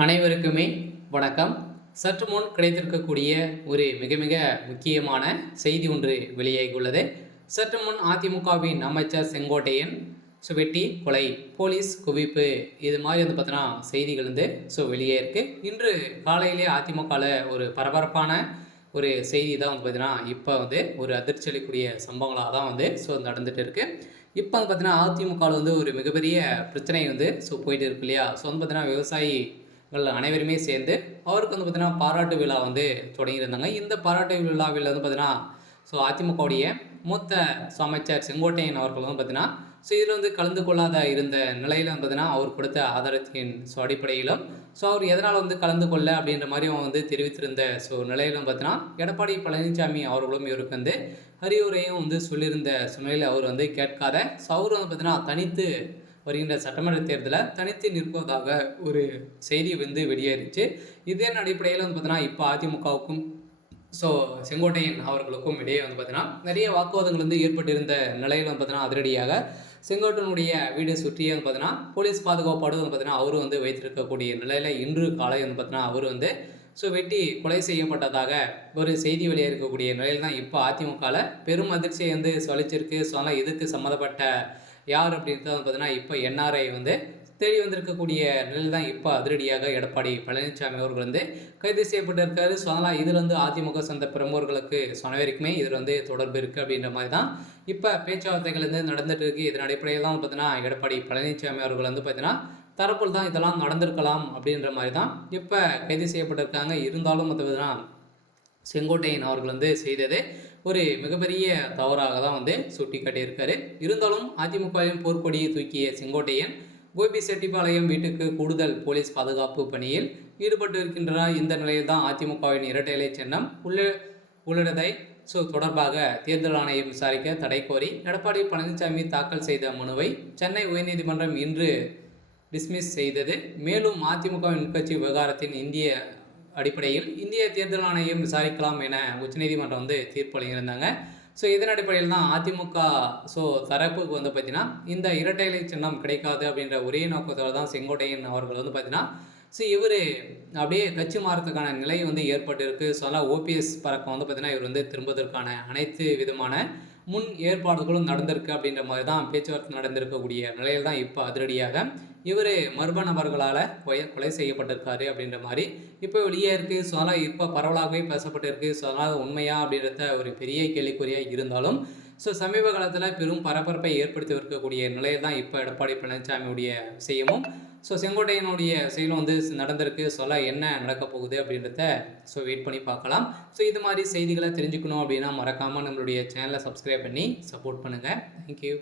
அனைவருக்குமே வணக்கம். சற்று முன் கிடைத்திருக்கக்கூடிய ஒரு மிக மிக முக்கியமான செய்தி ஒன்று வெளியாகியுள்ளது. சற்று முன் அதிமுகவின் அமைச்சர் செங்கோட்டையன் வெட்டி கொலை, போலீஸ் குவிப்பு, இது மாதிரி பார்த்தீங்கன்னா செய்திகள் வெளியே இருக்கு. இன்று காலையிலே அதிமுகவில் ஒரு பரபரப்பான ஒரு செய்தி தான் பார்த்தீங்கன்னா இப்போ ஒரு அதிர்ச்சி அளிக்கக்கூடிய சம்பவங்களாக தான் நடந்துட்டு இருக்கு. இப்போ பார்த்தீங்கன்னா அதிமுகவில் ஒரு மிகப்பெரிய பிரச்சனை போயிட்டு இருக்கு இல்லையா? பார்த்தீங்கன்னா விவசாயிகள் அனைவருமே சேர்ந்து அவருக்கு பார்த்தீங்கன்னா பாராட்டு விழா தொடங்கியிருந்தாங்க. இந்த பாராட்டு விழாவில் பார்த்தீங்கன்னா அதிமுகவுடைய மூத்த அமைச்சர் செங்கோட்டையன் அவர்கள் பார்த்தீங்கன்னா இதில் கலந்து கொள்ளாத இருந்த நிலையில் பார்த்தீங்கன்னா அவர் கொடுத்த ஆதாரத்தின் அடிப்படையிலும் அவர் எதனால் கலந்து கொள்ள அப்படின்ற மாதிரி அவங்க தெரிவித்திருந்த நிலையிலும் பார்த்தீங்கன்னா எடப்பாடி பழனிசாமி அவர்களும் இவருக்கு அறிவுரையும் சொல்லியிருந்த சூழ்நிலையில் அவர் கேட்காத அவர் பார்த்தீங்கன்னா தனித்து வருகின்ற சட்டமன்ற தேர்தலில் தனித்து நிற்பதாக ஒரு செய்தி வெளியேறிச்சு. இதன் அடிப்படையில் பார்த்தீங்கன்னா இப்போ அதிமுகவுக்கும் செங்கோட்டையன் அவர்களுக்கும் இடையே பார்த்தீங்கன்னா நிறைய வாக்குவாதங்கள் ஏற்பட்டிருந்த நிலையில் பார்த்தீங்கன்னா அதிரடியாக செங்கோட்டையனுடைய வீடு சுற்றியே பார்த்தீங்கன்னா போலீஸ் பாதுகாப்போடு பார்த்தீங்கன்னா அவரு வைத்திருக்கக்கூடிய நிலையில் இன்று காலை பார்த்தீங்கன்னா அவர் வெட்டி கொலை செய்யப்பட்டதாக ஒரு செய்தி வெளியே இருக்கக்கூடிய நிலையில் தான் இப்போ அதிமுகவில் பெரும் அதிர்ச்சியை சொல்லிச்சிருக்கு. ஆனால் இதுக்கு சம்மந்தப்பட்ட யார் அப்படின்றது பார்த்தீங்கன்னா இப்போ என்ஆர்ஐ தேடி வந்திருக்கக்கூடிய நிலையில் தான் இப்போ அதிரடியாக எடப்பாடி பழனிசாமி அவர்கள் கைது செய்யப்பட்டிருக்காரு. அதனால் இதில் அதிமுக சொந்த பிரமுகர்களுக்கு அனைவருக்குமே இதில் தொடர்பு இருக்குது அப்படின்ற மாதிரி தான் இப்போ பேச்சுவார்த்தைகள் நடந்துட்டு இருக்கு. இதன் அடிப்படையில் தான் பார்த்தீங்கன்னா எடப்பாடி பழனிசாமி அவர்கள் பார்த்தீங்கன்னா தரப்பில் தான் இதெல்லாம் நடந்திருக்கலாம் அப்படின்ற மாதிரி தான் இப்போ கைது செய்யப்பட்டிருக்காங்க. இருந்தாலும் பார்த்தீங்கன்னா செங்கோட்டையன் அவர்கள் செய்தது ஒரு மிகப்பெரிய தவறாக தான் சுட்டி காட்டியிருக்காரு. இருந்தாலும் அதிமுகவின் போர்க்கொடியை தூக்கிய செங்கோட்டையன் கோபிசெட்டிப்பாளையம் வீட்டுக்கு கூடுதல் போலீஸ் பாதுகாப்பு பணியில் ஈடுபட்டு இருக்கின்றனர். இந்த நிலையில் தான் அதிமுகவின் இரட்டை இலை சின்னம் உள்ளிட்டதை தொடர்பாக தேர்தல் ஆணையம் விசாரிக்க தடை கோரி எடப்பாடி பழனிசாமி தாக்கல் செய்த மனுவை சென்னை உயர்நீதிமன்றம் இன்று டிஸ்மிஸ் செய்தது. மேலும் அதிமுகவின் உட்கட்சி விவகாரத்தின் அடிப்படையில் இந்திய தேர்தல் ஆணையம் விசாரிக்கலாம் என உச்சநீதிமன்றம் தீர்ப்பு வழங்கியிருந்தாங்க. இதன் அடிப்படையில் தான் அதிமுக தரப்புக்கு பார்த்தீங்கன்னா இந்த இரட்டை இலை சின்னம் கிடைக்காது அப்படின்ற ஒரே நோக்கத்தோடு தான் செங்கோட்டையன் அவர்கள் பார்த்தீங்கன்னா இவர் அப்படியே கட்சி மாறத்துக்கான நிலை ஏற்பட்டிருக்கு. அதனால் ஓபிஎஸ் பறக்கம் பார்த்தீங்கன்னா இவர் திரும்புவதற்கான அனைத்து விதமான முன் ஏற்பாடுகளும் நடந்திருக்கு அப்படின்ற மாதிரி தான் பேச்சுவார்த்தை நடந்திருக்கக்கூடிய நிலையில் தான் இப்போ அதிரடியாக இவர் மர்ம நபர்களால் கொலை செய்யப்பட்டிருக்காரு அப்படின்ற மாதிரி இப்போ வெளியே இருக்குது. அதனால் இப்போ பரவலாகவே பேசப்பட்டிருக்கு. அதனால் உண்மையா அப்படின்றத ஒரு பெரிய கேள்விக்குறியாக இருந்தாலும் சமீப காலத்தில் பெரும் பரபரப்பை ஏற்படுத்தி இருக்கக்கூடிய நிலையில் தான் இப்போ எடப்பாடி பழனிசாமியுடைய விஷயமும் செங்கோட்டையனுடைய செயலும் நடந்திருக்கு. என்ன நடக்க போகுது அப்படின்றத வெயிட் பண்ணி பார்க்கலாம். இது மாதிரி செய்திகளை தெரிஞ்சுக்கணும் அப்படின்னா மறக்காமல் நம்மளுடைய சேனலை சப்ஸ்கிரைப் பண்ணி சப்போர்ட் பண்ணுங்கள். தேங்க்யூ.